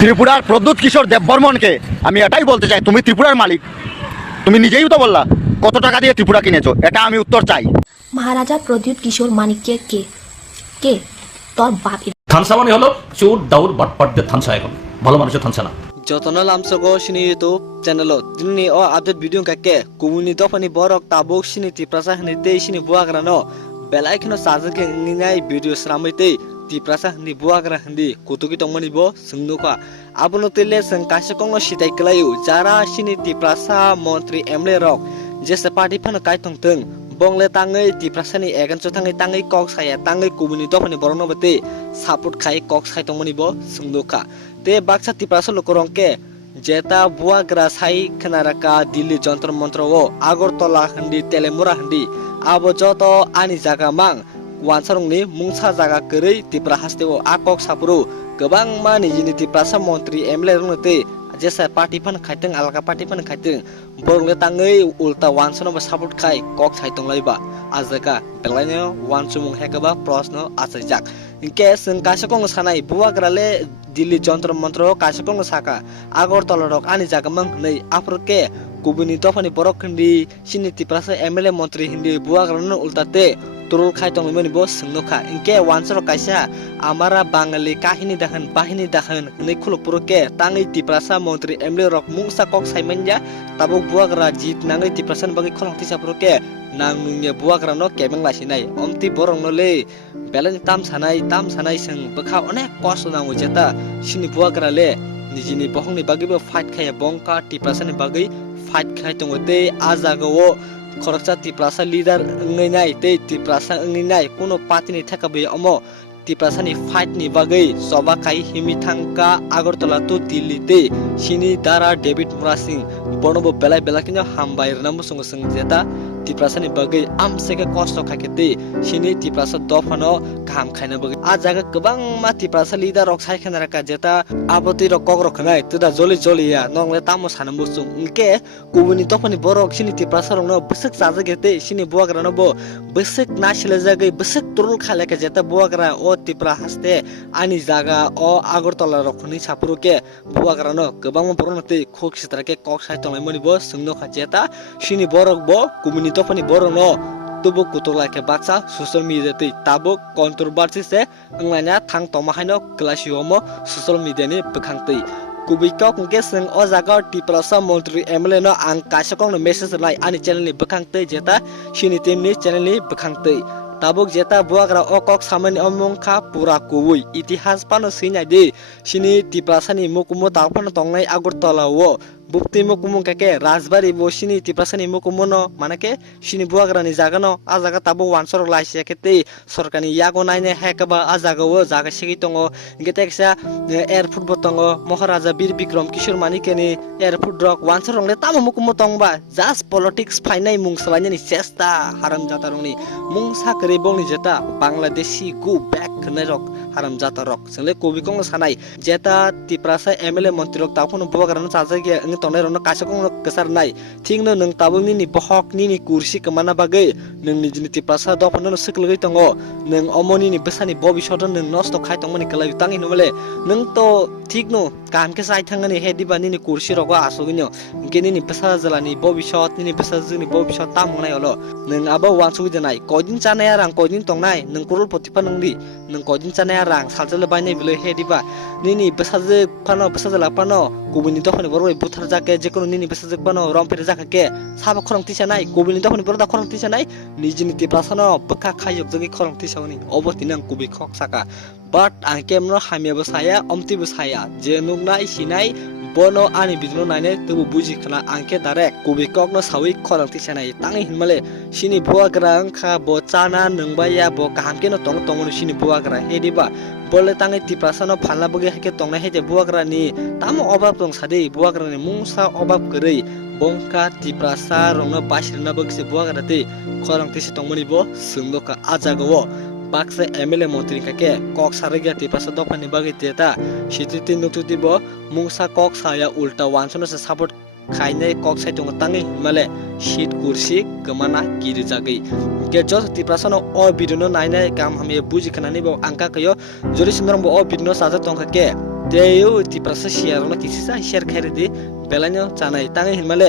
ত্রিপুরার প্রদ্যুৎ কিশোর দেববর্মনকে আমি এটাই বলতে চাই, তুমি ত্রিপুরার মালিক, তুমি নিজেই তো বললা কত টাকা দিয়ে ত্রিপুরা কিনেছো, এটা আমি উত্তর চাই। মহারাজা প্রদ্যুৎ কিশোর মানিককে কে কে তোর বাপ। থানসা মানে হলো চোর দাউর বাটপাটদের থানসা, এখন ভালো মানুষের থানসা না। যতন লামসগো সিনি ইউটিউব চ্যানেল দিননি ও আপডেট ভিডিও কাকে কুমুনি দফানি বরক তাবুক সিনি তিপ্রাসা হনি তে সিনি বুয়াগ্রানো বেলাইখনো সাজকে নিনাই ভিডিও শ্রামিতে তিপ্রাসা হনি বুয়াগ্রা হনি কুতুকি তংমনি বো সুংনুকা আবনো তেলে সং কাশকং সিতাই কলায়ু যারা সিনি তিপ্রাসা মন্ত্রী এমলে রক যেসে পার্টি ফানো কাই তংতং বংলে তাঙ্গৈ তিপ্রাসানি এগানচ থাঙ্গৈ তাঙ্গৈ কক সায়া তাঙ্গৈ কুমুনি দফানি বরনবতে সাপোর্ট খাই কক সাই তংমনি বো সুংনুকা te baksa tiprasa lokorongke jeta buagra sai khnaraka Delhi jantar mantra o Agartala handi Telemura handi abo joto ani jaga mang wansarongni mungsa jaga korei tipra haste o akok sapro gobang mani jini tiprasa montri emle rongte jesa party fan khaiteng alaka party fan khaiteng borle tangei ulta wansono ba support khai kok saitong laiba ajaga belanya wansumung hekaba prashno asajak inke sing kasakong sanai buagrale Delhi jantar mantra kasakong saka Agartala rok ani jaga mang nei afroke kubuni tofani borok khindi sini tiprasa MLA montri hindi buagrano ultate turul khai tong mani bo sungnoka inke wansoro kaisa amara bangali kahini dakhan bahini dakhan nei khulupurke tangai tiprasa montri MLA rok mungsa kok saimanja tabuk buagra jit nangai tiprasan bagi kholong tisapurke nangungye buagrano kemeng lasinai omti borong nole belan tam sanai sing bakha onek kost nangu jeta sini buagrale nijini bohongni bagi bo fight khaya bongka tiprasani bagi fight khai tongote ajagawo খরচা Tiprasa leader ngai te tiprasa ngai kuno patini thakabe omo tiprasani fight ni bagai soba kai himi thangka Agartala to Delhi te sini dara David Murasing bonobo belai belakinya hambai rnamu sung sung jeta tiprasani bagai amseke kosto khakete sini tiprasa dofano kaham khaina bagai a jaga gobang ma tiprasa leader rok sai khanara ka jeta aboti rok kok rok khanai tuda joli ya nongle tamo sanambu sung inke kubuni dofani borok sini tiprasa rok no besek sajagete sini buagra no bo besek na shile jagai besek turul khale ka jeta buagra o tipra haste ani jaga o Agartala rok khoni sapuruke buagra no gobang boronte khok sitrake kok sai tonglai mani bo sungno kha jeta sini borok bo kubuni tofani borok no tubuh kutuk ke baksa social media te tabuk kontroversi se nglanya thang tomahaino glasiomo social media ni bekhang te kubikok ngke sing o jaga tiprasa montri MLA no ang kasakong no message lai ani channel ni bekhang te jeta sini team ni channel ni bekhang te tabuk jeta buagra okok samani omong kha pura kubui itihas pano sinyai de sini tiprasa ni mukumo tapano tongnai Agartala wo bukti mukumung kake rajbari bo sini tiprasani mukumono manake sini buagra ni jaga no a jaga tabo wansor laisia kete sorkani yago naine hekaba a jaga wo jaga sigi tongo geteksa airport botongo Maharaja Bir Bikram Kishor Manikeni airport drok wansor rongle tamo mukumo tongba just politics phainai mungsalanya ni chesta haram jata rongni mungsa kare bongni jeta Bangladeshi go back khnai rok haram jata rok sengle kobikong sanai jeta tiprasa MLA montri rok tapon buagra no chajage tongnai rok no kasakong kesar nai thingno nung tabung ni bohok ni kursi kemana bagai nung ni jini tiprasa dopon no sikloi tongo nung omoni ni besani bobishot nung nosto khai tongmani kalai tangi nomale nung to thikno kam ke sai thangani hediba ni kursi rok asogino ngeni ni besa jalani bobishot ni besa jini bobishot tamungnai olo nung aba wansu janai kodin chanaya rang kodin tongnai nung kurul potipa nungdi nung kodin chanaya rang saljale bainai bile hediba ni besa je pano besa jala pano kubuni dofani boroi buthar jake jekono nini besa pano rompere jakake saba khorong tisa nai kubuni dofani borda khorong tisa nai nijini tiprasa no bekha khayok jogi khorong tisani oboti nang kubi khok saka but angkemno hamiabo saya omtibo saya je nugnai sinai bono ani bidno naine tubu buji khana angke direct kubi kok no sawi khorong tisa nai tangi hinmale sini buagra angkha bo chana nungbaya bo kahamke no tong tongno sini buagra hediba bole tangai tiprasa no phalna bagi hake tongnai hete buagra ni tamo obab tong sade buagra ni mungsa obab korei bongka tiprasa rongno basirna bagse buagra te khorong tisi tongmani bo sungdoka ajagawo bakse MLA montri kake kok sarega tiprasa dopani bagi teta shititi nuktuti bo mungsa kok saya ulta wansono se support khainai kok sai tong tangi male shit kursi kemana kiri jagai ke jos tiprasa no o video no nainai kam hame buji khanani bo angka kayo jori sindrom bo o video no saja tong kake teyo tiprasa share lo kisisa share khairi di belanyo chanai tangi hinmale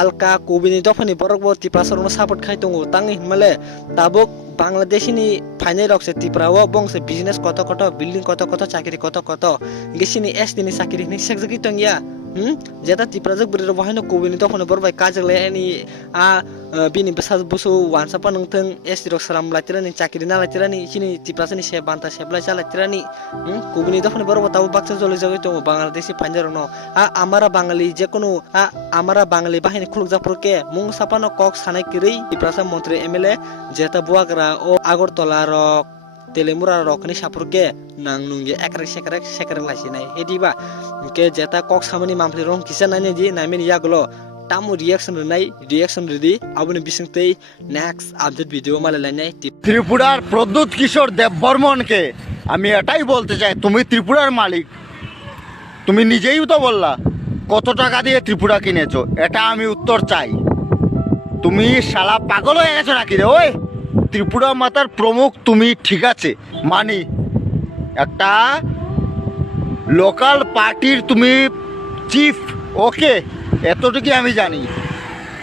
alka kobini dofani borok bo tiprasa ro support khai tongo tangi hinmale tabok বাংলাদেশিনি final রকছে ত্রিপুরাও বংশে business কত কত building কত কত চাকরি কত কত গেছিনি এসটিনি চাকরি নি সেকজকি টঙ্গিয়া যেটা ত্রিপুরা জক বরে বহাইনো কোবিনি তখনে বরবাই কাজলে এনি আ বিনি বেসা বসু ওয়ানসাপা নংথং এসটি রক সারাম লাইতিরানি চাকরি না লাইতিরানি চিনি ত্রিপুরাসনি সে বান্তা সেবলাই চালাইতিরানি কোবিনি তখনে বরবা তাও বাক্সা চলে যাবে তো বাংলাদেশি ফাইনাল ন আমারা বাঙালি যে কোনো আমারা বাঙালি বাহিনী খুলক জাফরকে মুং সাপানো কক সানাই কিরেই ত্রিপুরা মন্ত্রী এমএলএ যেটা বুয়াগরা ও আগরতলা রক তেলেমুরা রকনি সাপুরকে নাং নুঙ্গে একরে সেকরে লাইছি নাই হেদিবা কে যেটা কক সামনি মামলি রং কিসা নাইনে জি নাইমেন ইয়াগুলো tamu reaction ready abuni bisingtei next update video মালালাইনাই ত্রিপুরার প্রদ্যুৎ কিশোর দেববর্মনকে আমি এটাই বলতে চাই, তুমি ত্রিপুরার মালিক, তুমি নিজেই তো বললা কত টাকা দিয়ে ত্রিপুরা কিনেছো, এটা আমি উত্তর চাই। তুমি শালা পাগল হয়ে গেছো নাকি রে? ওই ত্রিপুরা মাতার প্রমুখ তুমি, ঠিক আছে মানি, একটা লোকাল পার্টির তুমি চিফ, ওকে, এতটুকু আমি জানি।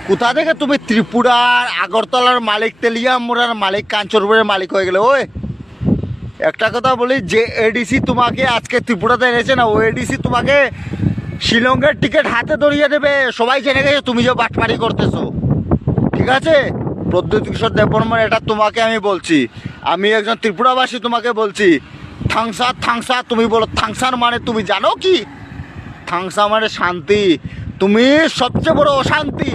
কোথা থেকে তুমি ত্রিপুরার আগরতলার মালিক, তেলিয়ামুড়ার মালিক, কাঞ্চনপুরের মালিক হয়ে গেলে? ওই একটা কথা বলি, যে এডিসি তোমাকে আজকে ত্রিপুরাতে এনেছে না, ওই এডিসি তোমাকে শিলংয়ের টিকিট হাতে ধরিয়ে দেবে। সবাই জেনে গেছে তুমি যে বাটপাড়ি করতেছো, ঠিক আছে? প্রদ্যুৎ কিশোর দেববর্মন, এটা তোমাকে আমি বলছি, আমি একজন ত্রিপুরাবাসী তোমাকে বলছি, থাংসা তুমি বলো। থাংসার মানে তুমি জানো কি? থাংসা মানে শান্তি। তুমি সবচেয়ে বড় অশান্তি।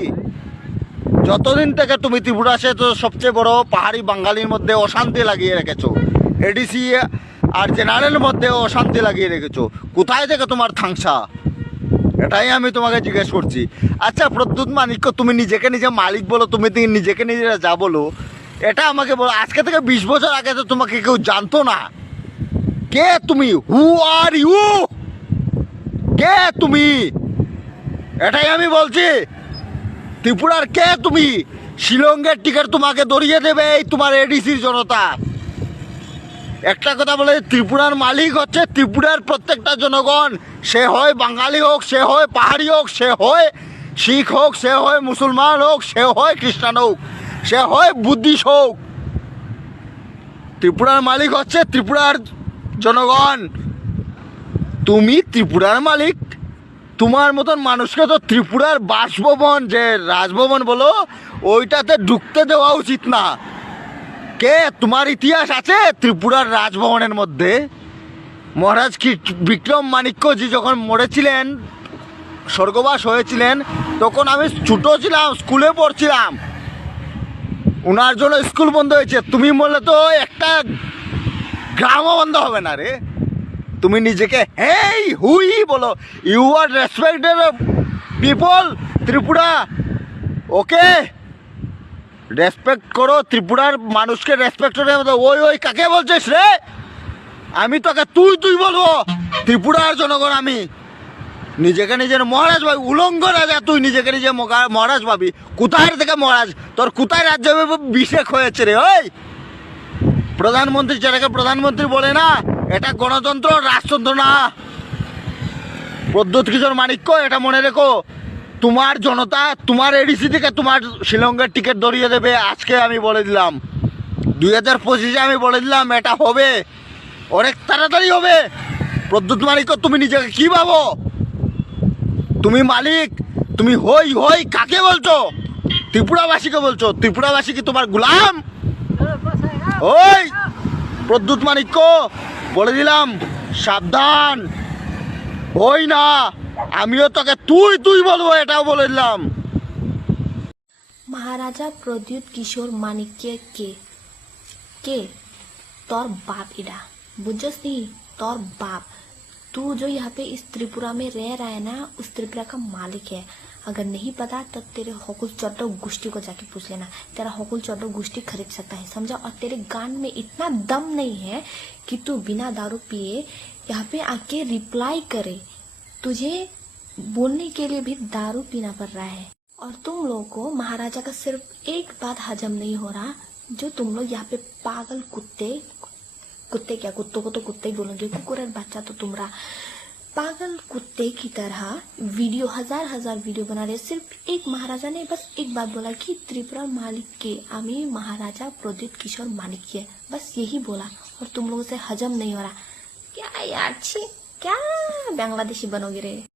যতদিন থেকে তুমি ত্রিপুরা আসে, তো সবচেয়ে বড় পাহাড়ি বাঙালির মধ্যে অশান্তি লাগিয়ে রেখেছো, এডিসি আর জেনারেলের মধ্যে অশান্তি লাগিয়ে রেখেছো। কোথায় থেকে তোমার থাংসা? এটাই আমি তোমাকে জিজ্ঞেস করছি। আচ্ছা প্রদ্যুৎ মানিক্য, তুমি নিজেকে নিজে মালিক বলো, তুমি নিজেকে নিজে যা বলো, এটা আমাকে বলো। আজকে থেকে 20 বছর আগে তো তোমাকে কেউ জানতো না। কে তুমি? হু আর ইউ? কে তুমি? এটাই আমি বলছি। ত্রিপুরার কে তুমি? শিলংয়ের টিকিট তোমাকে ধরিয়ে দেবে এই তোমার এডিসির জনতা। একটা কথা বলে, ত্রিপুরার মালিক হচ্ছে ত্রিপুরার প্রত্যেকটা জনগণ। সে হয় বাঙালি হোক, সে হয় পাহাড়ি হোক, সে হয় শিখ হোক, সে হয় মুসলমান হোক, সে হয় খ্রিস্টান হোক, সে হয় বুদ্ধিস্ট হোক, ত্রিপুরার মালিক হচ্ছে ত্রিপুরার জনগণ। তুমি ত্রিপুরার মালিক। তোমার মতন মানুষকে তো ত্রিপুরার বাসভবন, যে রাজভবন বলো, ওইটাতে ঢুকতে দেওয়া উচিত না। কে? তোমার ইতিহাস আছে ত্রিপুরার রাজভবনের মধ্যে? মহারাজ বিক্রম মাণিক্যজি যখন মরেছিলেন, স্বর্গবাস হয়েছিলেন, তখন আমি ছোটো ছিলাম, স্কুলে পড়ছিলাম, ওনার জন্য স্কুল বন্ধ হয়েছে। তুমি বললে তো একটা গ্রামও বন্ধ হবে না রে। তুমি নিজেকে হেই হুই বলো। You are respected people Tripura, okay? Respect করো, ত্রিপুরার মানুষকে রেসপেক্ট করে। ওই কাকে বলছিস রে? আমি তোকে তুই বলবো। ত্রিপুরার জনগণ আমি। নিজেকে নিজের মহারাজ ভাবি, উলঙ্গ রাজা তুই নিজেকে নিজে মহারাজ ভাবি। কোথায় থেকে মহারাজ? তোর কোথায় রাজ্য অভিষেক হয়েছে রে? ওই প্রধানমন্ত্রী, যেটাকে প্রধানমন্ত্রী বলে না, এটা গণতন্ত্র, রাজতন্ত্র না। প্রদ্যুৎ কিশোর মানিক্য, এটা মনে রেখো। তোমার জনতা তোমার এডিসি থেকে তোমার শিলংয়ের টিকিট ধরিয়ে দেবে। আজকে আমি বলে দিলাম, 2025-এ আমি বলে দিলাম, এটা হবে, অনেক তাড়াতাড়ি হবে। প্রদ্যুৎ মানিক্য, তুমি নিজেকে কি ভাবো? তুমি মালিক? তুমি হই কাকে বলছো? ত্রিপুরাবাসীকে বলছো? ত্রিপুরাবাসী কি তোমার গোলাম? ওই প্রদ্যুৎ মানিক্য, বলে দিলাম, সাবধান হই না। আমিও তোকে তুই বলবো, এটাও বলে দিলাম। महाराजा प्रद्युत किशोर माणिक्य के तोर बाप इडा बुझस नहीं, तोर बाप। तू जो यहाँ पे इस त्रिपुरा में रह रहा है ना, उस त्रिपुरा का मालिक है। अगर नहीं पता तो तेरे हकुल चौटो गोष्ठी को जाके पूछ लेना, तेरा हकुल चौटो गोष्ठी खरीद सकता है, समझा? और तेरे गान में इतना दम नहीं है कि तू बिना दारू पिए यहाँ पे आके रिप्लाई करे। तुझे बोलने के लिए भी दारू पीना पड़ रहा है। और तुम लोगों को महाराजा का सिर्फ एक बात हजम नहीं हो रहा, जो तुम लोग यहाँ पे पागल कुत्ते क्या, कुत्तों को तो कुत्ते ही बोलेंगे, कुकुर बच्चा तो तुम्हारा पागल कुत्ते की तरह वीडियो हजार वीडियो बना रहे। सिर्फ एक महाराजा ने बस एक बात बोला कि त्रिपुरा मालिक के आमी महाराजा प्रदीप किशोर मानिक के, बस यही बोला और तुम लोगों से हजम नहीं हो रहा। क्या यार, छी क्या बांग्लादेशी बनोगे रे।